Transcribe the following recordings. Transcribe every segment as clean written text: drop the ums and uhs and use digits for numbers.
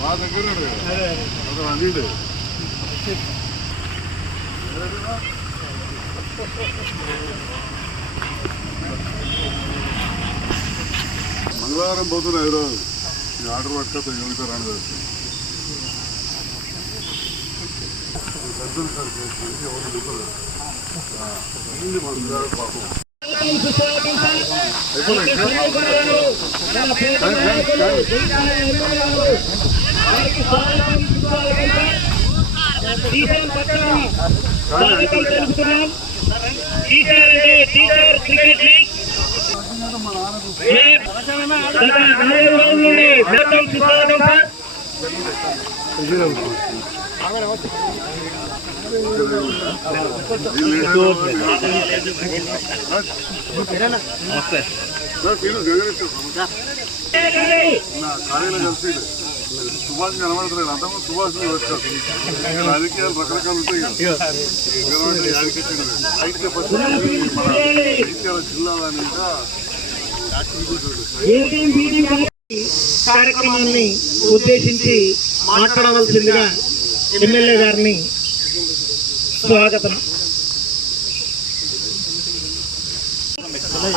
మా దగ్గర అదీడు మంగళవారం పోతున్నా ఈరోజు ఆర్డర్ పట్టుకొస్తా యోగిత రాని పెద్దలు సార్ చేసి ఎవరు దిగుతుంది మంగళవారం పాపం కార్యాలయం కలిసి సుభాష్ కనబడతలేదు అంతకు సుభాష్ రాజకీయాలు రకరకాలు ఉంటాయి కదా జిల్లా కార్యక్రమాన్ని ఉద్దేశించి మాట్లాడవలసిందిగా ఎమ్మెల్యే గారిని స్వాగతం.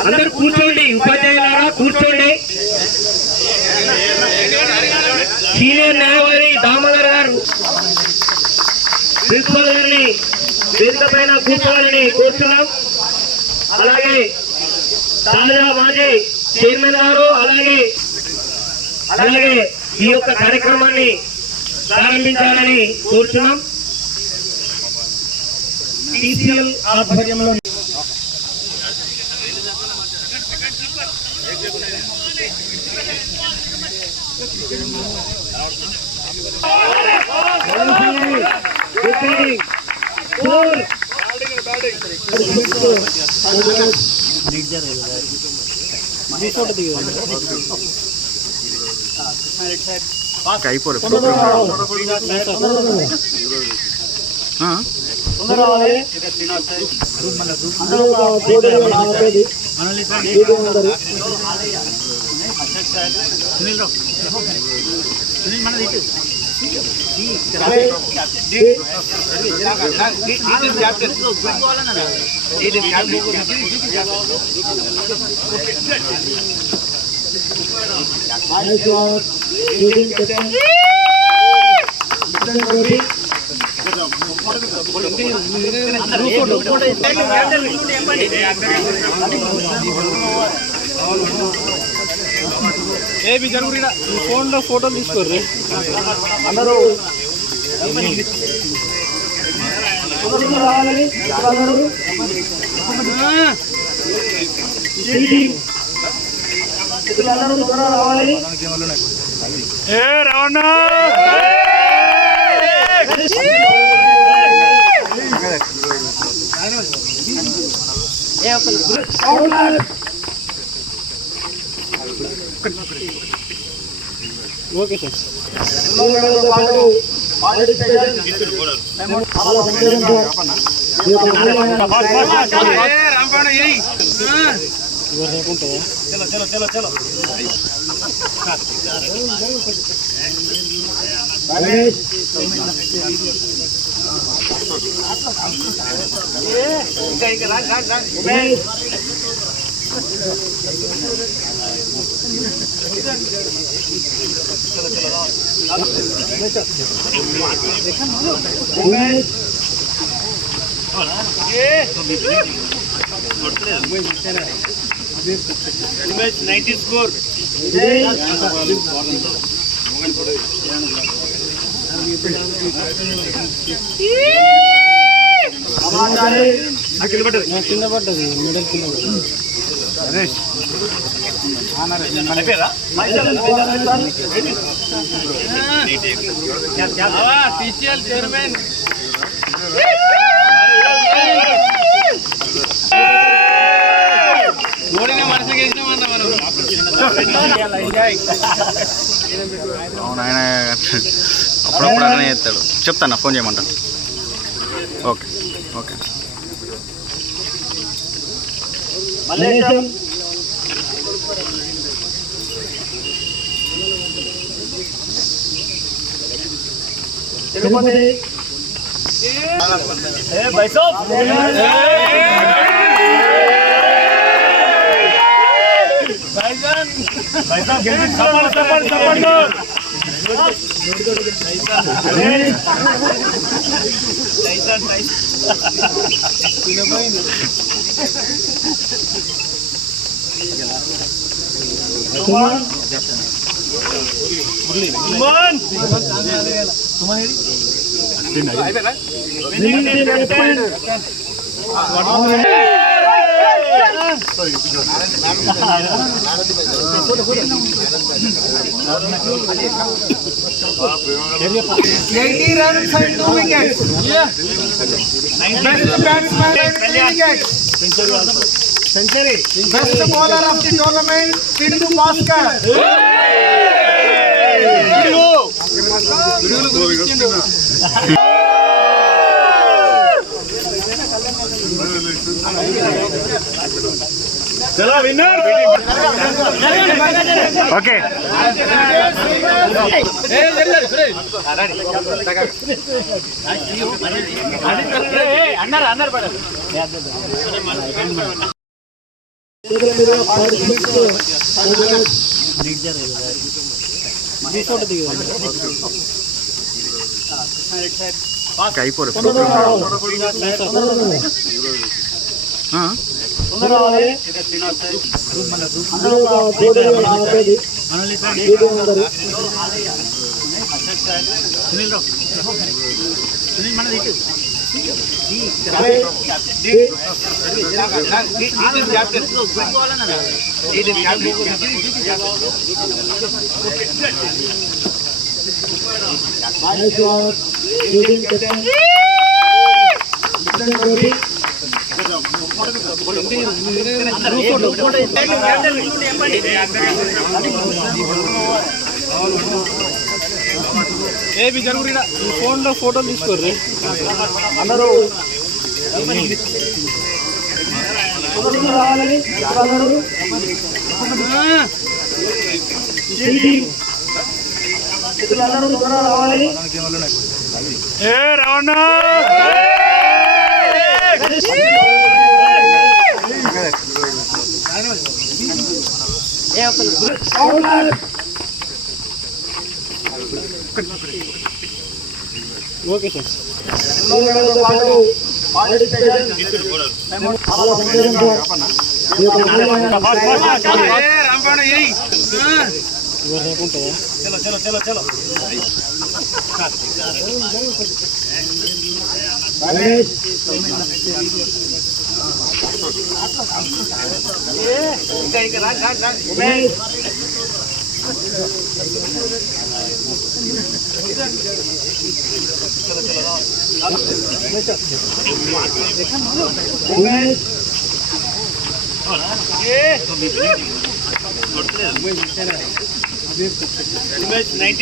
అందరూ కూర్చోండి, ఉపాధ్యాయులారా కూర్చోండి. సీనియర్ న్యాయవాది దామోదర్ గారు ప్రిన్సిపల్ గారిని వేదిక పైన కూర్చోవాలని కోరుతున్నాం. అలాగే తాజా మాజీ చైర్మన్ గారు అలాగే ఈ యొక్క కార్యక్రమాన్ని ప్రారంభించాలని కోరుతున్నాం. టీసీఎల్ ఆధ్వర్యంలో జరుగుతుంది. ఫోన్ లో ఫోటోలు తీసుకోర్రి అందరూ. రవాణా ఓకే సార్. కింద పడ్డది మెడల్ కింద టీసీఎల్ చైర్మన్ మోడీని మనసుకి వేసినామన్నా మనం. అవును, ఆయన అప్పుడప్పుడు అలానే చేస్తాడు. చెప్తాను, ఫోన్ చేయమంటాను. Okay okay. runs and 2 wickets. Best batsman and 3 wickets. Century. Best bowler of the tournament, Pindu Bhaskar. Okay అయిపోరు ఫోన్లో ఫోటోలు తీసుకోర్రి అందరూ రవణ ఓకే సార్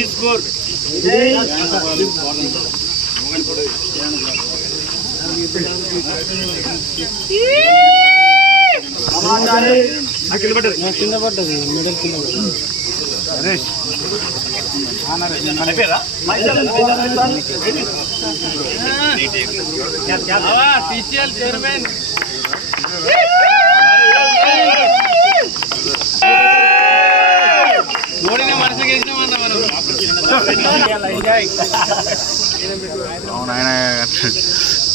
स्कोर కింద పడ్డది మెడల్ కింద చైర్మన్ అవును ఆయన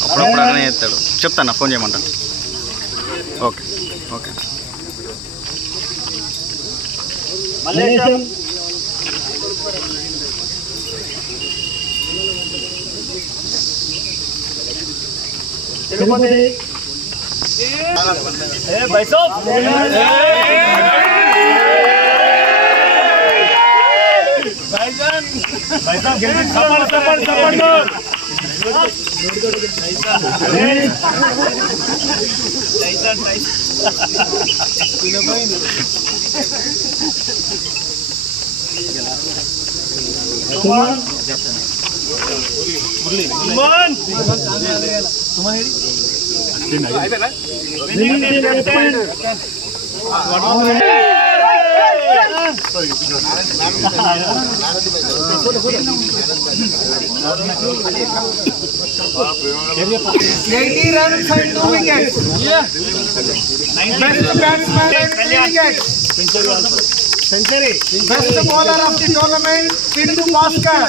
అప్పుడప్పుడు అలానే చేస్తాడు చెప్తాను ఫోన్ చేయమంటాను okay okay 80 runs and 2 wickets. Best batsman and 3 wickets. Century. Best bowler of the tournament, Pindu Bhaskar.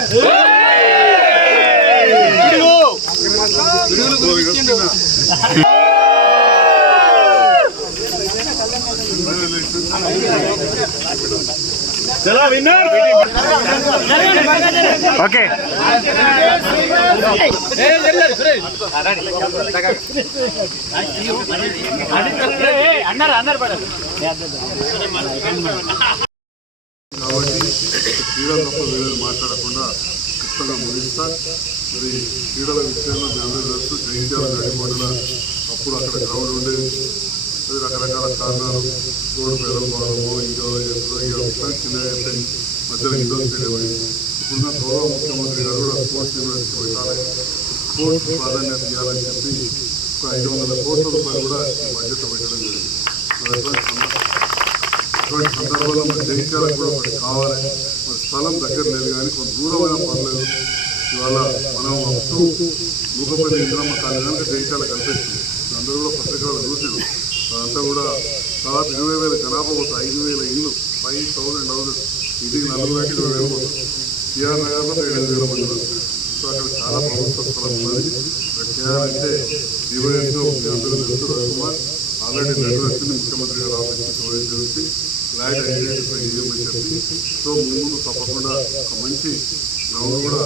Okay కాబట్టి క్రీడల తప్ప వేరే మాట్లాడకుండా ఖచ్చితంగా ముగిస్తా. మరి క్రీడల విషయంలో మీ అందరూ తెలుసు, జయించాల గడిపోవడం అప్పుడు అక్కడ గ్రౌండ్ ఉండేది. అది రకరకాల కారణాలు, రోడ్డు పెరగకపోవడము, ఇంకో చిన్న మధ్యలో ఇండోర్ స్టేడియం అయింది. ఇప్పుడున్న గౌరవ ముఖ్యమంత్రి గారు కూడా స్పోర్ట్స్ యూనివర్సిటీ పెట్టాలి, స్పోర్ట్స్ ప్రాధాన్యత ఇవ్వాలని చెప్పి ఒక 500 కోట్ల రూపాయలు కూడా ఈ బడ్జెట్ పెట్టడం జరిగింది. మరి అటువంటి సందర్భంలో మరి జయించాలకు కూడా ఒకటి కావాలి. మరి స్థలం దగ్గర లేదు కానీ కొంత దూరమైనా పర్లేదు. ఇవాళ మనం అప్పుడు మూకపల్లి ఇంద్రమ్మ కాలేజ్ కనుక జయించాల కనిపిస్తుంది. అందరూ కూడా పత్రికలు చూసారు. అదంతా కూడా దాదాపు 20,000 జనాభా పోతుంది, 5,000 ఇల్లు, 5,000 హౌసెస్. ఇంటికి 4 20,000 పోతుంది. టీఆర్ నగర్లో 7,000 మంది వస్తుంది. సో అక్కడ చాలా ప్రభుత్వ స్థలం ఉన్నది. ఇక్కడ చేయాలంటే డివైఎస్లో మీ అందరూ తెలుసు, రవికుమార్ ఆల్రెడీ లెటర్ వచ్చింది ముఖ్యమంత్రి గారు ఆఫీస్కి తెలిసి ల్యాండ్ ఐడెంటిఫై చేయమని చెప్పి. సో ముందు తప్పకుండా ఒక మంచి గ్రౌండ్ కూడా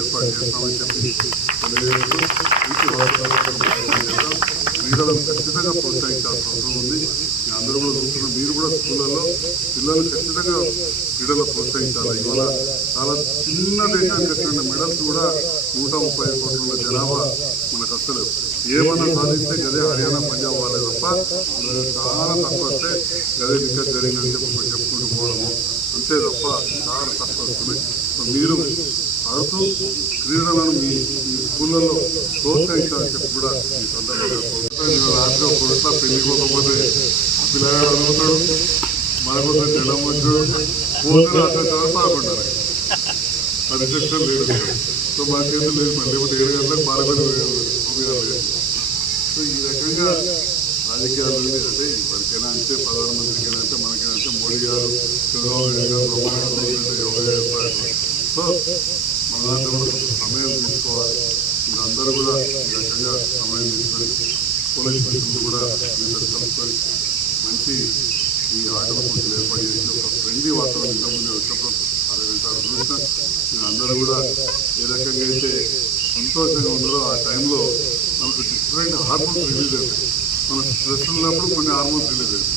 ఏర్పాటు చేస్తామని చెప్పి తెలియజేస్తూ మంచి వాతావరణం క్రీడలను ఖచ్చితంగా ప్రోత్సహించాల్సిన అవసరం ఉంది. అందరూ కూడా చూస్తున్నారు, మీరు కూడా స్కూళ్ళల్లో పిల్లలు ఖచ్చితంగా క్రీడలు ప్రోత్సహించాలి. ఇవాళ చాలా చిన్న దేశానికి వచ్చిన మెడల్స్ కూడా 135 కోట్ల జనాభా మనకు అసలు ఏమన్నా సాధిస్తే గదే హర్యానా పంజాబ్ వాళ్ళే తప్ప చాలా తక్కువ వస్తే గదే వికెట్ జరిగిందని చెప్పుకుంటూ పోవడము అంతే తప్ప చాలా తక్కువ వస్తున్నాయి. మీరు ఆడుతూ క్రీడలను మీ స్కూళ్ళల్లో ప్రోత్సహించాలని చెప్పి కూడా ఈ సందర్భంగా రాత్రి ఒక కొడుతా పెళ్లికోకపోతే ఆ పిల్లగాడు అనుకుంటాడు, మనకోసం జనం వచ్చాడు, పోతే రాత్రి చదవకుంటారు. ఆ రిసెప్షన్ లేదు. సో మా చేతులు లేదు, మరి లేకపోతే 7 గంటలకు పాలపల్లి. సో ఈ రకంగా రాజకీయాలు అంటే ఎవరికైనా అంటే ప్రధానమంత్రికైనా అంటే మనకైనా అంటే మోడీ గారు, చంద్రబాబు నాయుడు గారు బ్రహ్మాండంగా యోగా చేస్తారు. సో మన దాంట్లో కూడా సమయం తీసుకోవాలి. మీరు అందరూ కూడా ఈ రకంగా సమయం తీసుకొని పోలీస్ మిత్రులు కూడా మీతో కలుసుకొని మంచి ఈ ఆటల పోటీలు ఏర్పాటు చేసి ఒక ఫ్రెండ్లీ వాతావరణం ఇంతకుముందు వచ్చినప్పుడు 6 గంటలు చూసిన మీరు అందరూ కూడా ఏ రకంగా అయితే సంతోషంగా ఉన్నారో ఆ టైంలో మనకు డిఫరెంట్ హార్మోన్స్ రిలీజ్ అవుతాయి. మన స్ట్రెస్ ఉన్నప్పుడు కొన్ని హార్మోన్స్ రిలీజ్ అవుతాయి.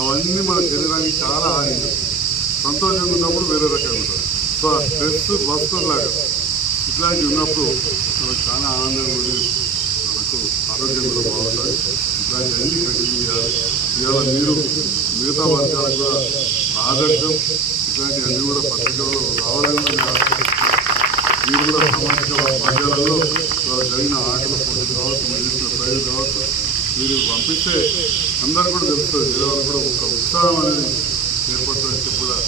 అవన్నీ మన శరీరానికి చాలా హాని. సంతోషంగా ఉన్నప్పుడు వేరే రకంగా ఉంటుంది. సో ఆ స్ట్రెస్ వస్తుందిలాగా ఇట్లాంటివి ఉన్నప్పుడు మనకు చాలా ఆనందంగా ఉంది, మనకు ఆరోగ్యం కూడా బాగుంటుంది. ఇట్లాంటివన్నీ కంటిన్యూ చేయాలి. ఇవాళ మీరు మిగతా వర్గాలకు కూడా ఆదర్శం. ఇట్లాంటివన్నీ కూడా పత్రికల్లో రావాలని మీరు కూడా సామాజిక వర్గాలలో జరిగిన ఆటల పోటీ కావచ్చు, మెడిసిన్ ప్రైజ్ కావచ్చు, మీరు పంపిస్తే అందరూ కూడా తెలుస్తుంది. వేరే వాళ్ళు కూడా ఒక ఉత్సాహం అనేది ఏర్పడుతుందని చెప్పి కూడా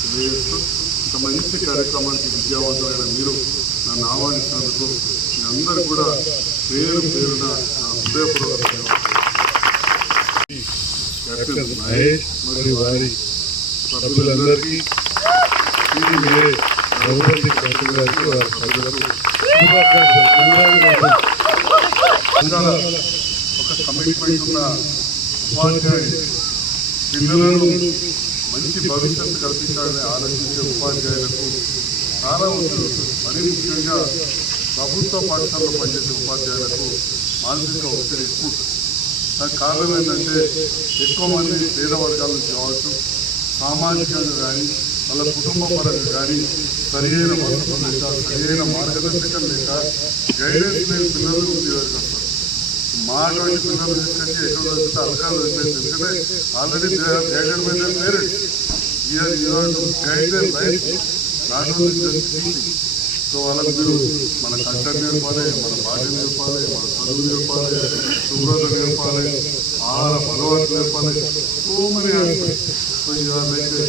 తెలియజేస్తూ ఇంత మంచి కార్యక్రమానికి విద్యావంతులైన మీరు నన్ను ఆహ్వానించినందుకు మీ అందరూ కూడా పేరు పేరున నా హృదయపూర్వక కెప్టెన్ మహేష్ మరియు వారి సభ్యులందరికీ వేరే రఘుపతి కెప్టెన్ గారికి వారి సభ్యులకు ఒక కమిట్మెంట్ ఉన్న ఉపాధ్యాయులు పిల్లలను మంచి భవిష్యత్తు కల్పించాలని ఆలోచించే ఉపాధ్యాయులకు చాలా ఉంటుంది. మరీ ముఖ్యంగా ప్రభుత్వ పాఠశాలలో పనిచేసే ఉపాధ్యాయులకు మానసిక ఒత్తిడి ఎక్కువ ఉంటుంది. దానికి కారణం ఏంటంటే ఎక్కువ మంది పేద వర్గాల నుంచి కావచ్చు, సామాజికంగా కానీ వాళ్ళ కుటుంబ పరంగా కానీ సరియైన వసతులు లేక, సరియైన మార్గదర్శకం లేక గైడెన్స్ లేని పిల్లలు ఉద్యోగానికి వస్తారు. మా అటువంటి పిల్లలు తీసుకొచ్చి ఎక్కడ వస్తే అలకాలు అయిపోయింది. ఎందుకంటే already guided by their parents. Guided life not only. So వాళ్ళకి మీరు మన కంటెంట్ నేర్పాలి, మన భాష నేర్పాలి, మన చదువు నేర్పాలి, శుభ్రత నేర్పాలి, ఆహార అలవాటు నేర్పాలి. So money aspects. సో ఇవాళ అయితే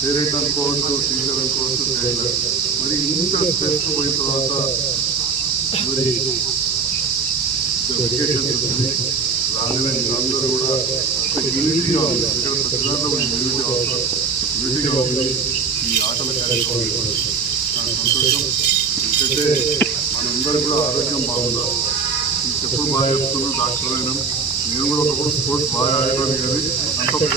పేరెంట్ అనుకోవచ్చు, టీచర్ అనుకోవచ్చు, ట్రైనర్. మరి ఇంత స్ట్రెస్ పోయిన తర్వాత మరి వెకేషన్స్ వచ్చినాయి. రాగానే మీరందరూ కూడా ఒక యూనిటీగా ఉంది. ఇక్కడ ప్రతి దాంట్లో యూనిటీ అవసరం, యూనిటీగా ఉంది. ఈ ఆటల కార్యక్రమం నాకు సంతోషం. ఎందుకంటే మనందరూ కూడా ఆరోగ్యం బాగుండాలి. ఈ చెప్పులు బాగా చెప్తున్నారు డాక్టర్ అయినా. నేను కూడా ఒకప్పుడు స్పోర్ట్స్ బాగా ఆడేవాడిని, కానీ అంత